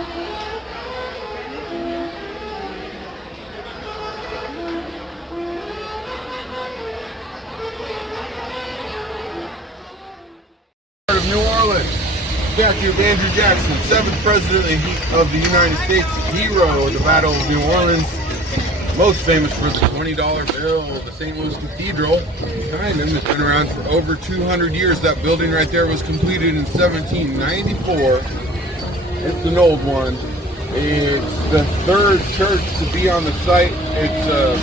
Of New Orleans, statue of Andrew Jackson, 7th president of the United States, hero of the Battle of New Orleans, most famous for the $20 bill of the St. Louis Cathedral. Behind him, it's been around for over 200 years. That building right there was completed in 1794. It's an old one. It's the 3rd church to be on the site. It's a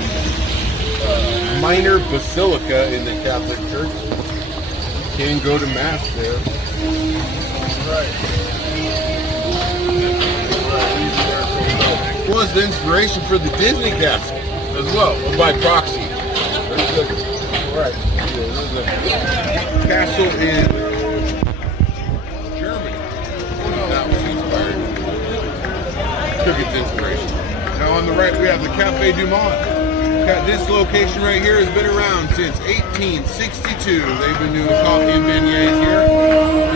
minor basilica in the Catholic Church. Can go to mass there. Was the inspiration for the Disney castle as well, by proxy. Right. There's a castle in Germany that was inspired. Took its inspiration. Now on the right we have the Café du Monde. This location right here has been around since 1862. They've been doing coffee and beignets here.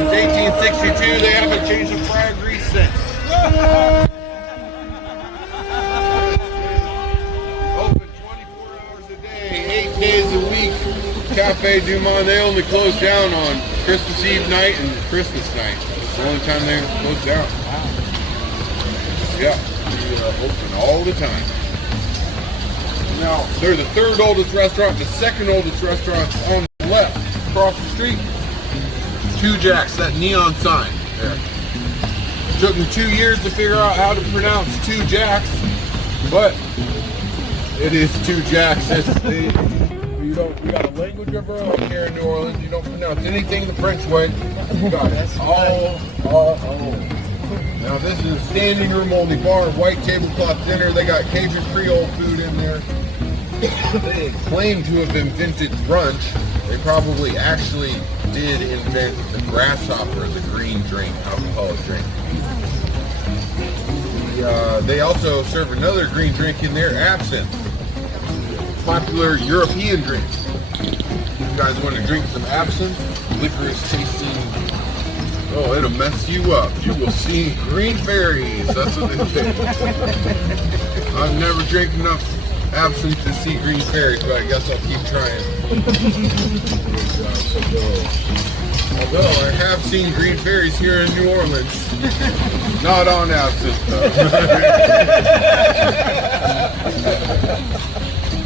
Since 1862, they haven't changed the fryer grease since. Open 24 hours a day, 8 days a week. Café du Monde, they only close down on Christmas Eve night and Christmas night. It's the only time they close down. Yeah, they're open all the time. Now, they're the 3rd oldest restaurant, the 2nd oldest restaurant on the left, across the street. Two Jacks, that neon sign there. It took me 2 years to figure out how to pronounce Two Jacks, but it is Two Jacks. We got a language of our own here in New Orleans. You don't pronounce anything the French way. You got it. All. Now this is a standing room only bar, white tablecloth dinner. They got Cajun Creole food in there. They claim to have invented brunch. They probably actually did invent the grasshopper, the green drink, alcoholic drink. They also serve another green drink in there, absinthe. Popular European drink. You guys want to drink some absinthe? Licorice tasting. Oh, it'll mess you up. You will see green fairies. That's what they say. I've never drank enough absinthe to see green fairies, but I guess I'll keep trying. Although I have seen green fairies here in New Orleans. Not on absinthe, though.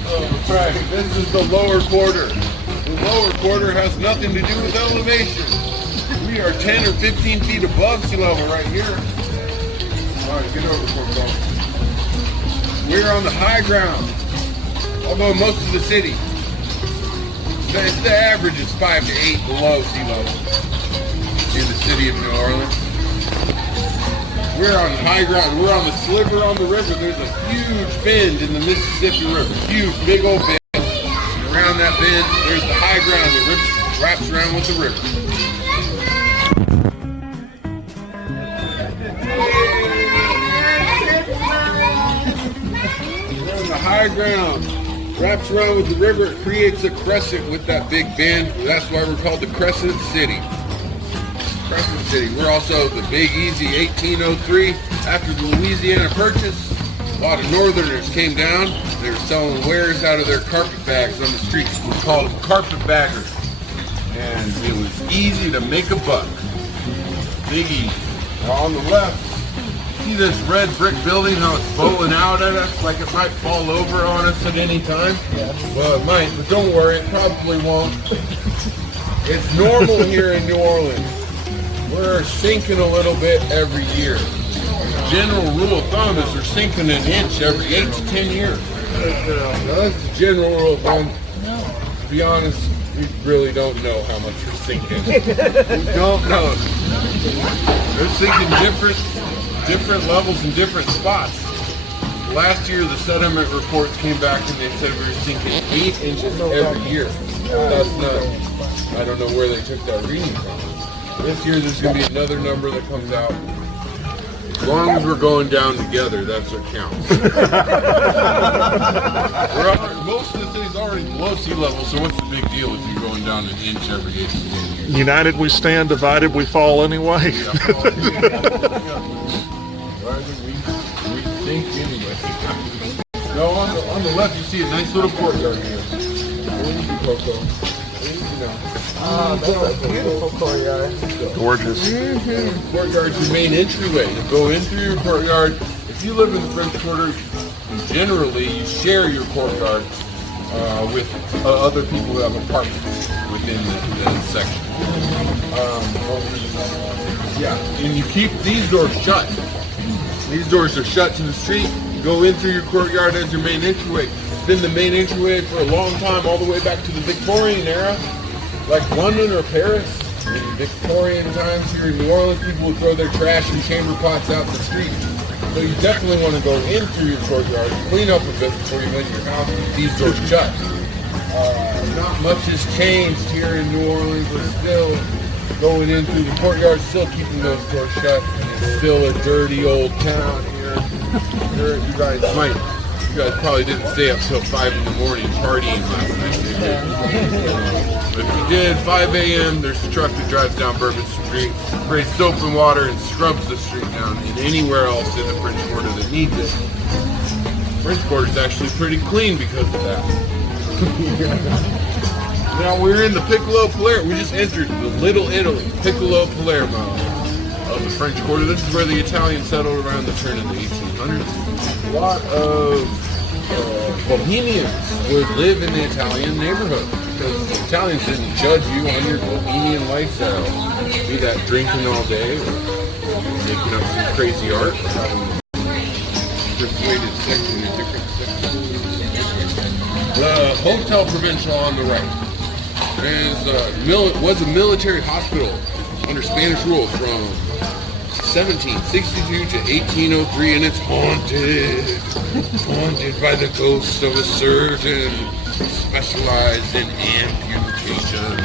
Oh, right. This is the lower quarter. The lower quarter has nothing to do with elevation. We are 10 or 15 feet above sea level right here. All right, get over for a moment. We're on the high ground, although most of the city, the average is 5 to 8 below sea level in the city of New Orleans. We're on high ground. We're on the sliver on the river. There's a huge bend in the Mississippi River. Huge, big old bend. And around that bend, there's the high ground that wraps around with the river. The high ground wraps around with the river. It creates a crescent with that big bend. That's why we're called the Crescent City. Crescent City. We're also the Big Easy 1803. After the Louisiana Purchase, a lot of Northerners came down. They were selling wares out of their carpet bags on the streets. We called them carpetbaggers. And it was easy to make a buck. Big Easy. Now on the left, see this red brick building, how it's bowling out at us like it might fall over on us at any time? Yeah. Well, it might, but don't worry, it probably won't. It's normal here in New Orleans. We're sinking a little bit every year. General rule of thumb is we're sinking an inch every 8 to 10 years. Now, that's the general rule of thumb. To be honest, we really don't know how much we're sinking. We don't know. They're sinking different levels in different spots. Last year, the sediment reports came back and they said we were sinking 8 inches every year. That's nuts. I don't know where they took that reading from. This year, there's going to be another number that comes out. As long as we're going down together, that's what counts. Most of the city's already below sea level, so what's the big deal with you going down an inch every 8 to 10 years? United we stand, divided we fall anyway. Right. Thank you anyway. Now on the left, you see a nice little courtyard here. Easy, Coco. Easy now. Oh, that's a beautiful courtyard. Gorgeous. Courtyard's your main entryway. You go in through your courtyard. If you live in the French Quarter, generally you share your courtyard with other people who have apartments within the section. And you keep these doors shut. These doors are shut to the street. You go in through your courtyard as your main entryway. It's been the main entryway for a long time, all the way back to the Victorian era, like London or Paris. In Victorian times here in New Orleans, people would throw their trash and chamber pots out the street. So you definitely want to go in through your courtyard, clean up a bit before you leave your house, keep these doors shut. Not much has changed here in New Orleans. We're still going in through the courtyard, still keeping those doors shut. It's still a dirty old town here. You guys probably didn't stay up till 5 in the morning partying last night, did you? But if you did, 5 a.m., there's a truck that drives down Bourbon Street, sprays soap and water and scrubs the street down, and anywhere else in the French Quarter that needs it. French Quarter is actually pretty clean because of that. Now we're in the Piccolo Palermo. We just entered the Little Italy, Piccolo Palermo of the French Quarter. This is where the Italians settled around the turn of the 1800s. A lot of Bohemians would live in the Italian neighborhood because the Italians didn't judge you on your Bohemian lifestyle. Be that drinking all day or making up some crazy art, persuaded sex in a different section. The Hotel Provincial on the right was a military hospital under Spanish rule from 1762 to 1803, and it's haunted by the ghost of a surgeon specialized in amputation.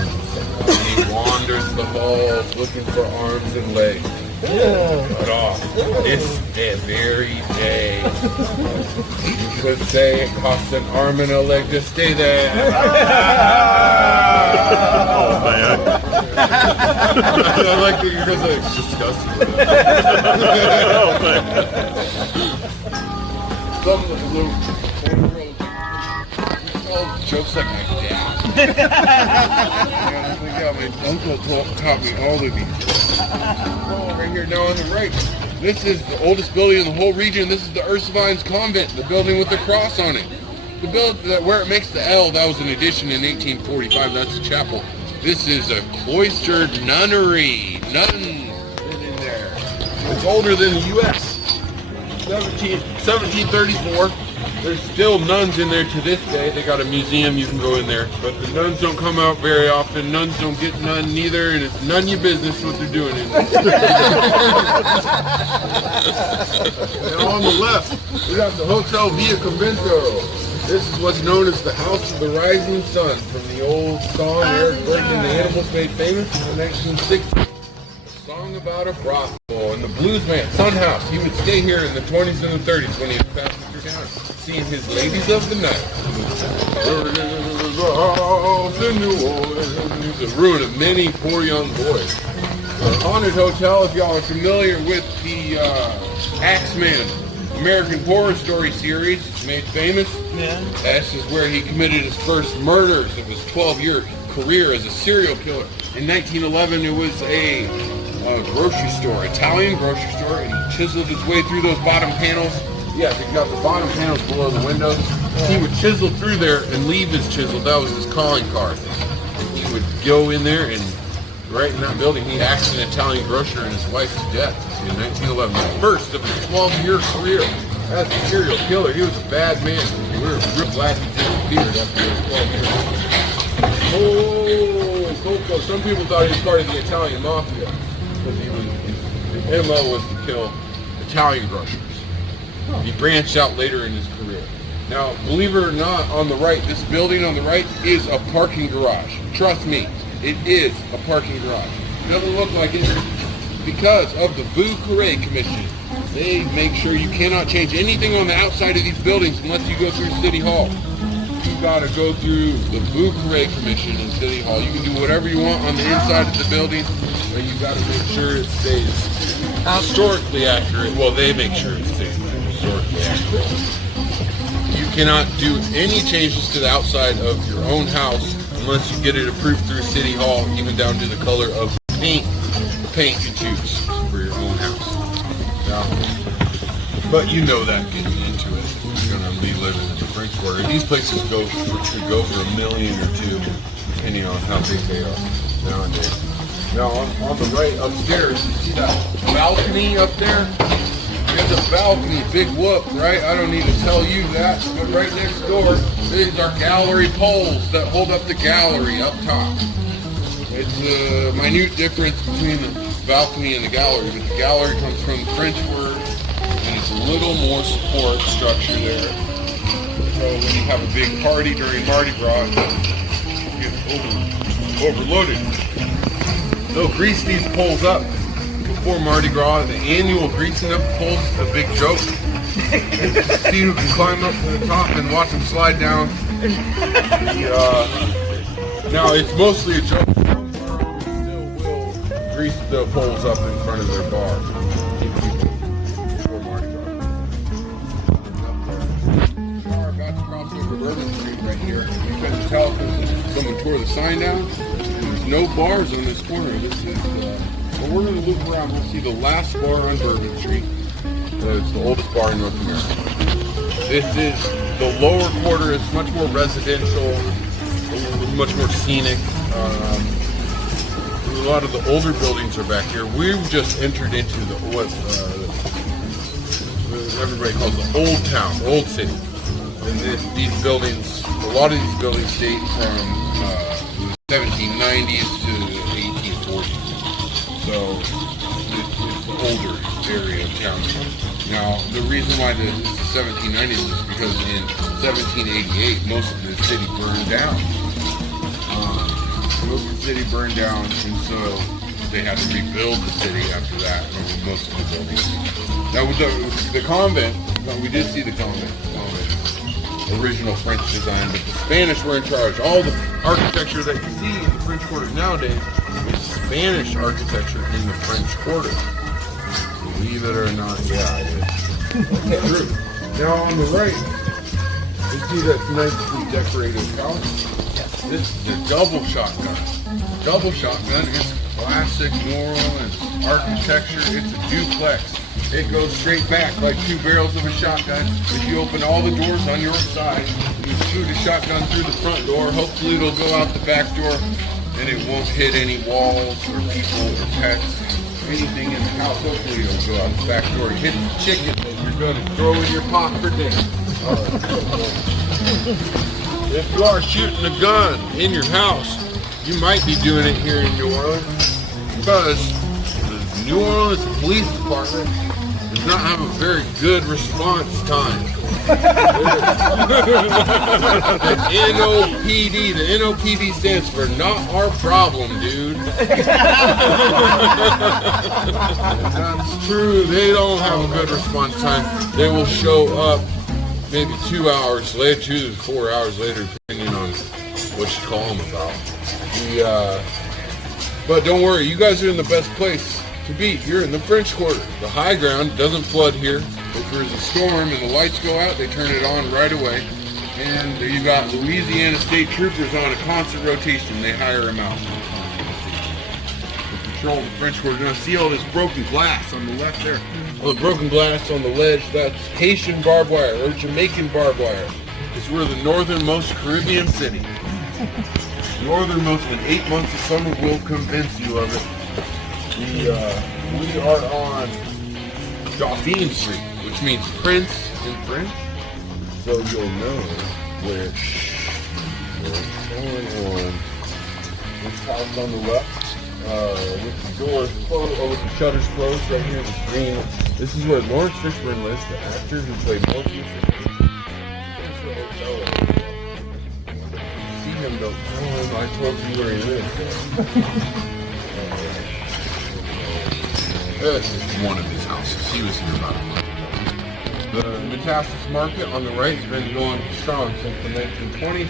He wanders the halls looking for arms and legs cut off this very day. You could say it costs an arm and a leg to stay there. Oh man. I like that because it's disgusting with that. Oh man. Some jokes like my dad. My uncle taught me all of these. Right here now on the right. This is the oldest building in the whole region. This is the Ursulines Convent, the building with the cross on it. The building where it makes the L, that was an addition in 1845. That's the chapel. This is a cloistered nunnery. Nuns in there. It's older than the U.S. 1734. There's still nuns in there to this day. They got a museum, you can go in there. But the nuns don't come out very often. Nuns don't get none neither, and it's none your business what they're doing in there. Now on the left, we got the Hotel Via Convento. This is what's known as the House of the Rising Sun, from the old song Eric Burton and the Animals made famous in the 1960s. A song about a brothel, and the blues man, Sun House, he would stay here in the 20s and the 30s when he was passing through town, seeing his ladies of the night. The ruin of many poor young boys. The Haunted Hotel, if y'all are familiar with the Axeman American Horror Story series, made famous. Yeah. This is where he committed his first murders of his 12-year career as a serial killer. In 1911, it was a grocery store, Italian grocery store, and he chiseled his way through those bottom panels. Yeah, they got the bottom panels below the windows. He would chisel through there and leave his chisel. That was his calling card. And he would go in there, and right in that building, he axed an Italian grocer and his wife to death in 1911. The first of his 12-year career as a serial killer. He was a bad man. We were real glad he disappeared after his 12 years. Oh, Coco. Some people thought he was part of the Italian mafia because his MO was to kill Italian grocers. He branched out later in his career. Now, believe it or not, on the right, this building on the right is a parking garage. Trust me, it is a parking garage. It doesn't look like it because of the Vieux Carré Commission. They make sure you cannot change anything on the outside of these buildings unless you go through City Hall. You gotta go through the Vieux Carré Commission in City Hall. You can do whatever you want on the inside of the building, but you gotta make sure it stays historically accurate. Well, they make sure it stays resort to this. You cannot do any changes to the outside of your own house unless you get it approved through City Hall, even down to the color of the paint you choose for your own house. Now, but you know that getting into it, if you're going to be living in the French Quarter. These places could go for $1 million or $2 million, depending on how big they are nowadays. Now, on the right upstairs, you see that balcony up there? There's a balcony, big whoop, right? I don't need to tell you that, but right next door, these are gallery poles that hold up the gallery up top. It's a minute difference between the balcony and the gallery, but the gallery comes from the French word, and it's a little more support structure there. So when you have a big party during Mardi Gras, it gets overloaded. They'll grease these poles up before Mardi Gras. The annual greasing up poles is a big joke. See who can climb up to the top and watch them slide down. Now it's mostly a joke. Some bars still will grease the poles up in front of their bar before Mardi Gras. We are about to cross over Bourbon Street right here. You can tell if someone tore the sign down. There's no bars on this corner. This is, but we're going to loop around. We'll see the last bar on Bourbon Street. It's the oldest bar in North America. This is the lower quarter. It's much more residential, much more scenic. A lot of the older buildings are back here. We've just entered into what everybody calls the old town, old city. And these buildings, a lot of these buildings date from 1790s to 1840s. So it's the older area of town. Now, the reason why it's the 1790s is because in 1788, most of the city burned down. Most of the city burned down, and so they had to rebuild the city after that, most of the buildings. Now, with the convent, we did see the convent. Original French design, but the Spanish were in charge. All the architecture that you see in the French Quarter nowadays is Spanish architecture in the French Quarter. Believe it or not, yeah, it is. True. Now on the right, you see that nicely decorated house. This is a double shotgun. Double shotgun is classic New Orleans architecture. It's a duplex. It goes straight back like two barrels of a shotgun. If you open all the doors on your side, you shoot a shotgun through the front door, hopefully it'll go out the back door and it won't hit any walls or people or pets, anything in the house. Hopefully it'll go out the back door and hit the chicken that you're going to throw in your pot for dinner. If you are shooting a gun in your house, you might be doing it here in New Orleans because the New Orleans Police Department does not have a very good response time. The NOPD stands for not our problem, dude. That's true. They don't have a good response time. They will show up maybe 2 hours later, 2 to 4 hours later, depending on what you call them about. But don't worry, you guys are in the best place to be. You're in the French Quarter. The high ground doesn't flood here. If there's a storm and the lights go out, they turn it on right away. And you got Louisiana state troopers on a constant rotation. They hire them out to patrol the French Quarter. Now see all this broken glass on the left there? All the broken glass on the ledge, that's Haitian barbed wire or Jamaican barbed wire. Because we're the northernmost Caribbean city. Northernmost, and 8 months of summer will convince you of it. We are on Dauphine Street, which means Prince in French. So you'll know where we're going on this house on the left. With the doors closed, or with the shutters closed right here, the green. This is where Lawrence Fishburne lives, the actor who played Morpheus. There's the hotel. See him, don't tell him I told you where he lives. This is one of his houses. He was here about a month ago. The Metastasis Market on the right has been going strong since the 1920s.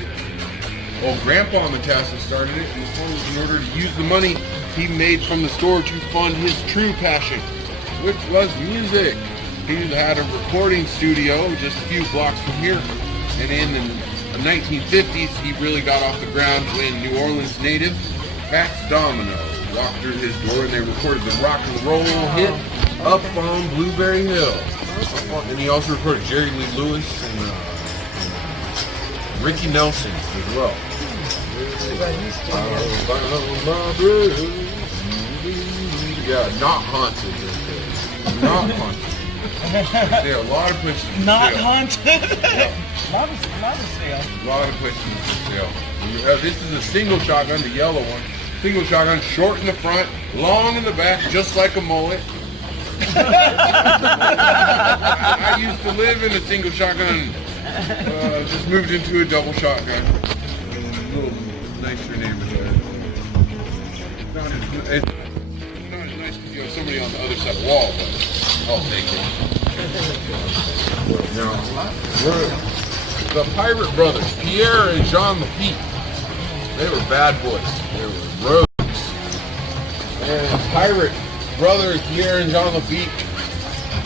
Well, Grandpa Metastasis started it in order to use the money he made from the store to fund his true passion, which was music. He had a recording studio just a few blocks from here. And in the 1950s, he really got off the ground when New Orleans native Fats Domino walked through his door and they recorded the rock and roll hit Up on Blueberry Hill. And he also recorded Jerry Lee Lewis and Ricky Nelson as well. Yeah, not haunted. Not haunted. There are a lot of places for Not sale. haunted. Yeah. Lot of sale. A lot of places for sale. This is a single shotgun, the yellow one. Single shotgun, short in the front, long in the back, just like a mullet. I used to live in a single shotgun. Just moved into a double shotgun. A little nicer neighborhood. It's not as nice because you have somebody on the other side of the wall, but I'll take it. Now, the Pirate Brothers, Pierre and Jean Lafitte, they were bad boys. They were rogues. And Pirate Brothers, Pierre and Jean Lafitte,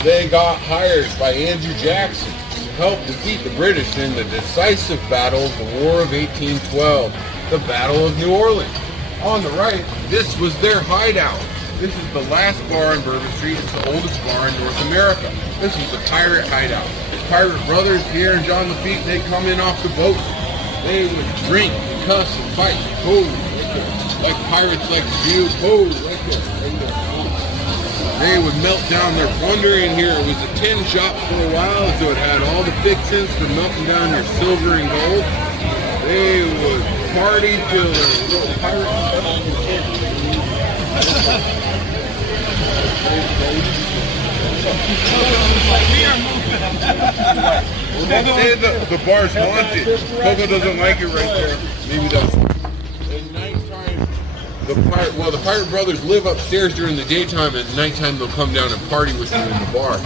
they got hired by Andrew Jackson to help defeat the British in the decisive battle of the War of 1812, the Battle of New Orleans. On the right, this was their hideout. This is the last bar in Bourbon Street. It's the oldest bar in North America. This is the pirate hideout. Pirate Brothers, Pierre and Jean Lafitte, they come in off the boat. They would drink and cuss and fight. Oh, right there. Like pirates like to do. Oh, right there. Right there. They would melt down their plunder in here. It was a tin shop for a while, so it had all the fixings for melting down your silver and gold. They would party till the little pirates up in the tent. Say the bar's haunted. Coco doesn't like it right there. Maybe that's at nighttime. The Pirate Brothers live upstairs during the daytime, and at nighttime they'll come down and party with you in the bar.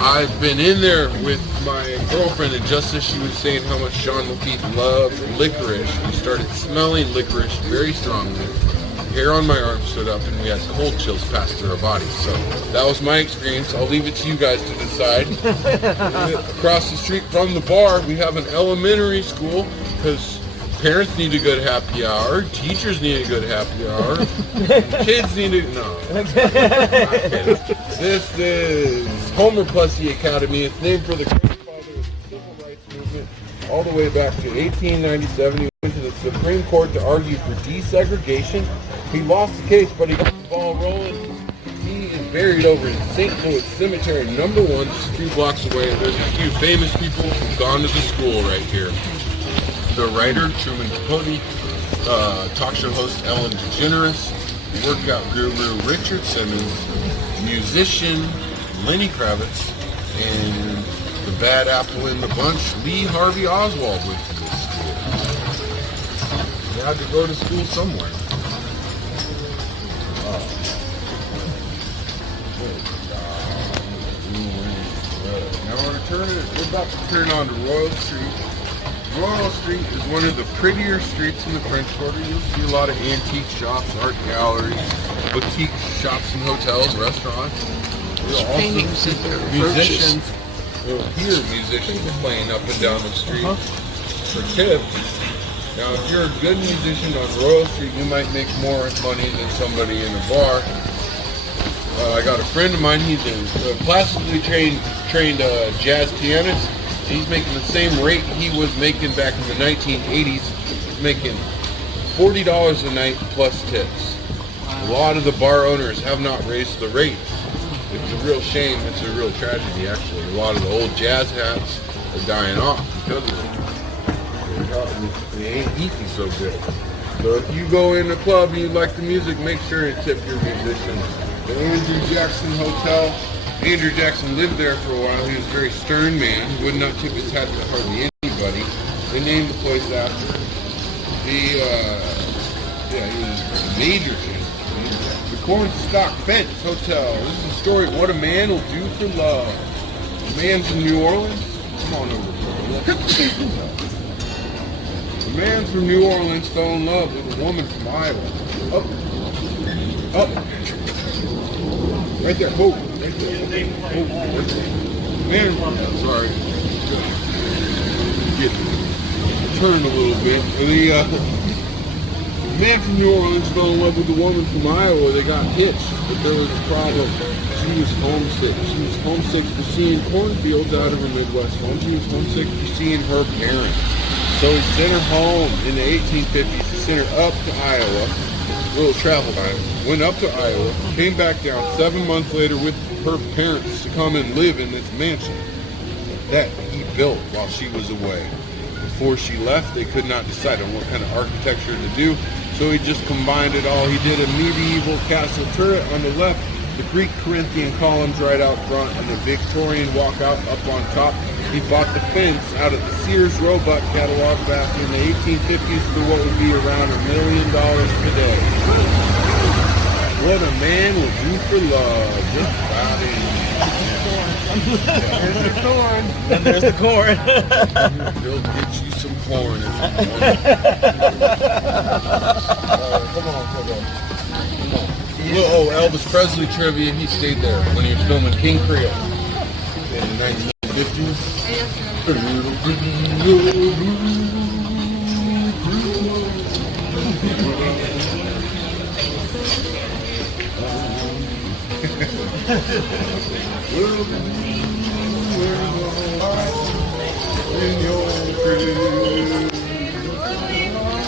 I've been in there with my girlfriend, and just as she was saying how much Jean Lafitte loved licorice, we started smelling licorice very strongly. Hair on my arm stood up, and we had cold chills pass through our bodies. So that was my experience. I'll leave it to you guys to decide. Across the street from the bar, we have an elementary school because parents need a good happy hour, teachers need a good happy hour, kids need a... No. This is Homer Plessy Academy. It's named for the grandfather of the civil rights movement all the way back to 1897. He went to the Supreme Court to argue for desegregation. He lost the case, but he got the ball rolling. He is buried over in St. Louis Cemetery #1, just a few blocks away. There's a few famous people who've gone to the school right here. The writer, Truman Capote, talk show host Ellen DeGeneres, workout guru Richard Simmons, musician Lenny Kravitz, and the bad apple in the bunch, Lee Harvey Oswald, went to this school. They had to go to school somewhere. Now we're about to turn on to Royal Street. Royal Street is one of the prettier streets in the French Quarter. You'll see a lot of antique shops, art galleries, boutique shops and hotels, restaurants. You'll also see musicians. You'll hear musicians playing up and down the street for tips. Now, if you're a good musician on Royal Street, you might make more money than somebody in a bar. I got a friend of mine, he's a classically trained jazz pianist. He's making the same rate he was making back in the 1980s. He's making $40 a night plus tips. A lot of the bar owners have not raised the rates. It's a real shame. It's a real tragedy, actually. A lot of the old jazz hats are dying off because of it. They ain't eating so good. So if you go in the club and you like the music, make sure and tip your musicians. The Andrew Jackson Hotel. Andrew Jackson lived there for a while. He was a very stern man. He would not tip his hat to hardly anybody. They named the place after. He was a major king. The Cornstalk Fence Hotel. This is a story of what a man will do for love. A man from New Orleans. Come on over, bro. A man from New Orleans fell in love with a woman from Iowa. Up. Right there. Whoa. Right Man, sorry. Get turned a little bit. The man from New Orleans fell in love with a woman from Iowa. They got hitched, but there was a problem. She was homesick. She was homesick for seeing cornfields out of her Midwest home. She was homesick for seeing her parents. So he sent her home in the 1850s. He sent her up to Iowa. A little travel time. Went up to Iowa. Came back down 7 months later with her parents to come and live in this mansion that he built while she was away. Before she left, they could not decide on what kind of architecture to do. So he just combined it all. He did a medieval castle turret on the left, the Greek Corinthian columns right out front, and the Victorian walkout up on top. He bought the fence out of the Sears Roebuck catalog back in the 1850s for what would be around $1 million today. What a man will do for love. Just about There's the corn. And there's the corn. He'll get you some corn. Come on. Oh, Elvis Presley trivia. He stayed there when he was filming King Creole in the 1950s.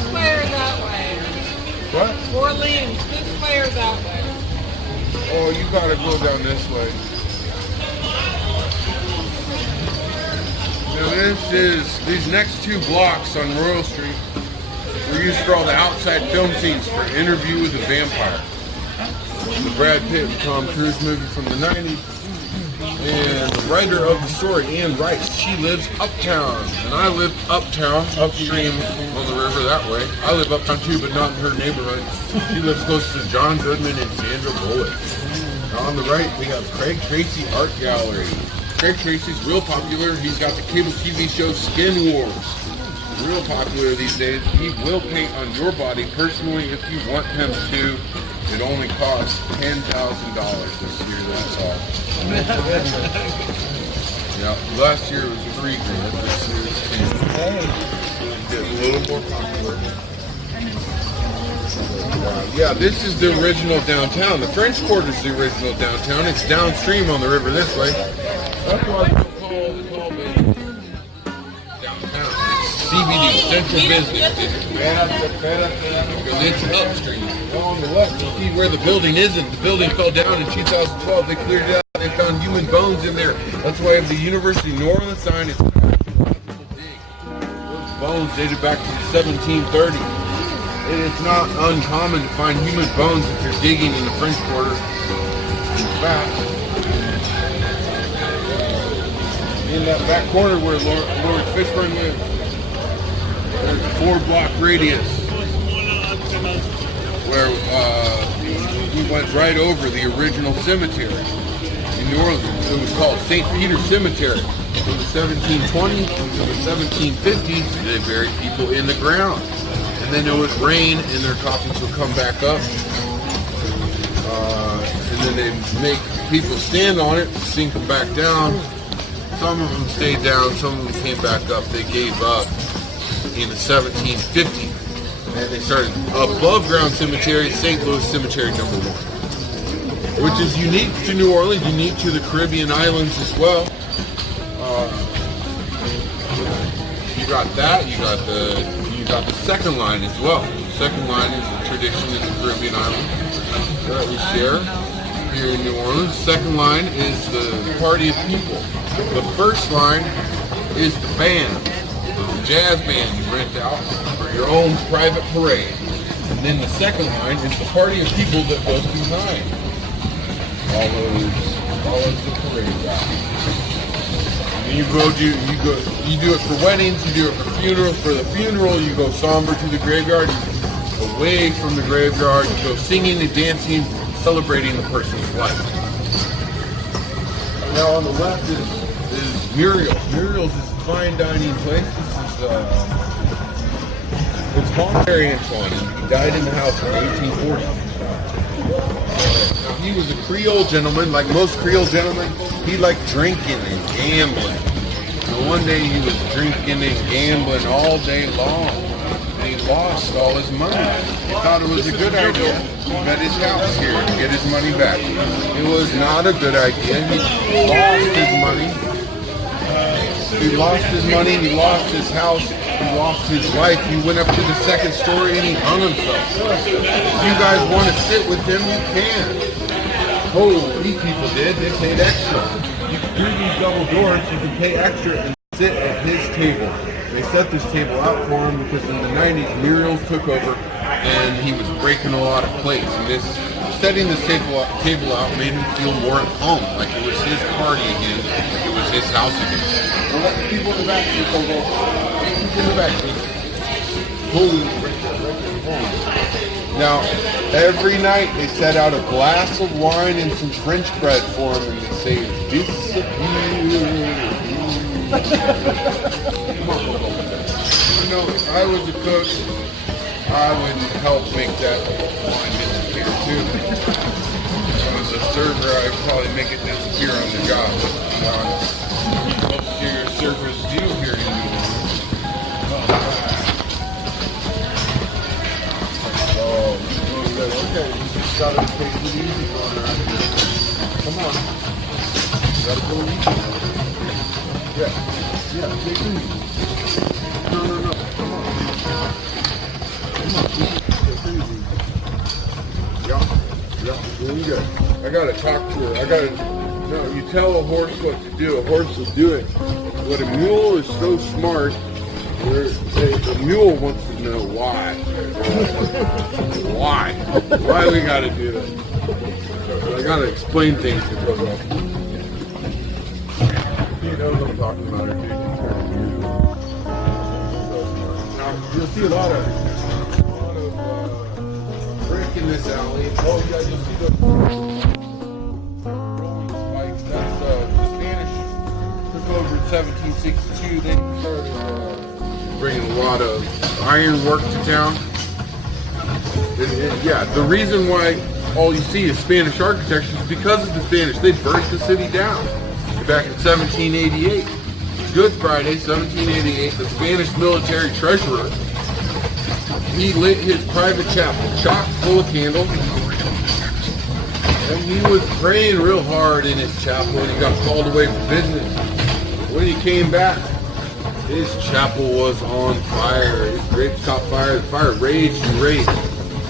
Square that way. What? Orleans, this square that way. Oh, you gotta go down this way. Now these next 2 blocks on Royal Street were used for all the outside film scenes for Interview with a Vampire. The Brad Pitt and Tom Cruise movie from the 90s. And the writer of the story, Anne Rice, she lives uptown. And I live uptown, upstream on the river that way. I live uptown too, but not in her neighborhood. She lives close to John Goodman and Sandra Bullock. Now on the right, we have Craig Tracy Art Gallery. Craig Tracy's real popular. He's got the cable TV show Skin Wars. Real popular these days. He will paint on your body personally if you want him to. It only costs $10,000 this year, that's all. Yeah, last year it was $3,000. This year it's $10,000. Get a little more popular. Yeah, this is the original downtown. The French Quarter is the original downtown. It's downstream on the river this way. That's why people call the tall building downtown. It's CBD, Central Business District. Because it's upstream. On the left, you see where the building isn't. The building fell down in 2012. They cleared it out. They found human bones in there. That's why the University of New Orleans sign is archaeological dig. Those bones dated back to the 1730s. It is not uncommon to find human bones if you're digging in the French Quarter. In fact, in that back corner where Lord Fishburne lived, there's a 4-block radius where he went right over the original cemetery in New Orleans. It was called St. Peter's Cemetery. In the 1720s and the 1750s, they buried people in the ground. And then it would rain and their coffins would come back up. And then they'd make people stand on it, sink them back down. Some of them stayed down, some of them came back up. They gave up in the 1750s. And they started above ground cemetery, St. Louis Cemetery #1, which is unique to New Orleans, unique to the Caribbean islands as well. You got that. You got the second line as well. The second line is the tradition of the Caribbean islands that we share here in New Orleans. The second line is the party of people. The first line is the band, the jazz band you rent out for your own private parade. And then the second line is the party of people that goes behind all of the parade route. And you do it for weddings, you do it for funerals. For the funeral, you go somber to the graveyard, away from the graveyard, you go singing and dancing, celebrating the person's life. Now on the left is Muriel's. Muriel's is a fine dining place. It's Harry Antoine. He died in the house in 1840. He he was a Creole gentleman, like most Creole gentlemen. He liked drinking and gambling. And one day he was drinking and gambling all day long. And he lost all his money. He thought it was a good idea to bet his house here to get his money back. It was not a good idea. He lost his money. He lost his money. He lost his house. He lost his life. He went up to the second story and he hung himself. If you guys want to sit with him, you can. Oh, these people did. They paid extra. You through these double doors, you can pay extra and sit at his table. They set this table out for him because in the 90s, Muriel took over and he was breaking a lot of plates. And this setting this table out made him feel more at home, like it was his party again, like it was his house again. Well, let the people in the back see Coco. In the back, now, every night they set out a glass of wine and some French bread for him, and they say, disappear. You know, if I was a cook, I would help make that wine disappear too. If I was a server, I'd probably make it disappear on the job. Most of your servers do here in New Orleans. Okay, you just gotta take it easy on around here. Come on. You gotta go easy. Yeah, take it easy. No. Come on. Take it easy. Yeah, doing good. I gotta talk to her. No, you tell a horse what to do. A horse will do it. But a mule is so smart. The mule wants to know why. Why we gotta do that? So I gotta explain things to Coco. He knows I'm talking about her, dude. Now, you'll see a lot of brick in this alley. Oh yeah, you'll see the rolling spikes. That's the Spanish took over in 1762. They started bringing a lot of ironwork to town. Yeah, the reason why all you see is Spanish architecture is because of the Spanish. They burnt the city down back in 1788. Good Friday, 1788, the Spanish military treasurer, he lit his private chapel, chock full of candles, and he was praying real hard in his chapel, and he got called away for business. When he came back, his chapel was on fire. His grapes caught fire. The fire raged and raged.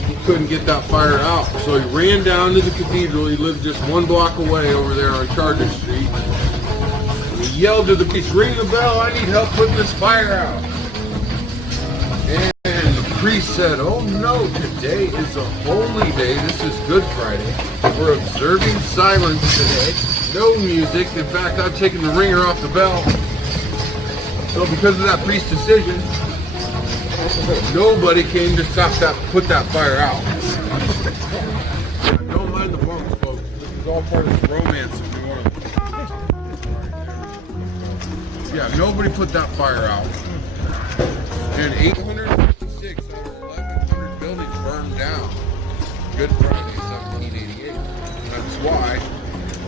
He couldn't get that fire out. So he ran down to the cathedral. He lived just one block away over there on Charger Street. And he yelled to the priest, "Ring the bell, I need help putting this fire out." And the priest said, "Oh no, today is a holy day. This is Good Friday. We're observing silence today. No music. In fact, I'm taking the ringer off the bell." So because of that priest's decision, nobody came to put that fire out. Don't mind the bumps, folks. This is all part of the romance of New Orleans. Yeah, nobody put that fire out. And 856 out of 1,100 buildings burned down. Good Friday, 1788. That's why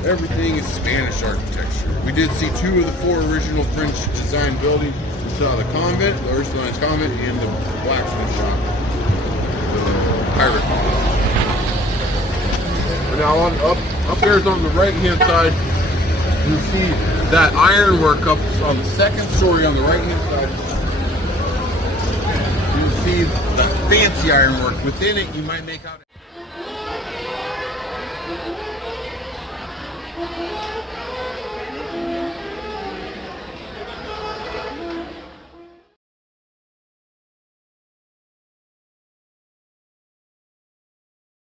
everything is Spanish architecture. We did see 2 of the 4 original French design buildings. We saw the convent, the Ursulines convent, and the blacksmith shop, the pirate hall. But now up there's on the right hand side, you see that ironwork up on the second story on the right hand side. You see the fancy ironwork. Within it, you might make out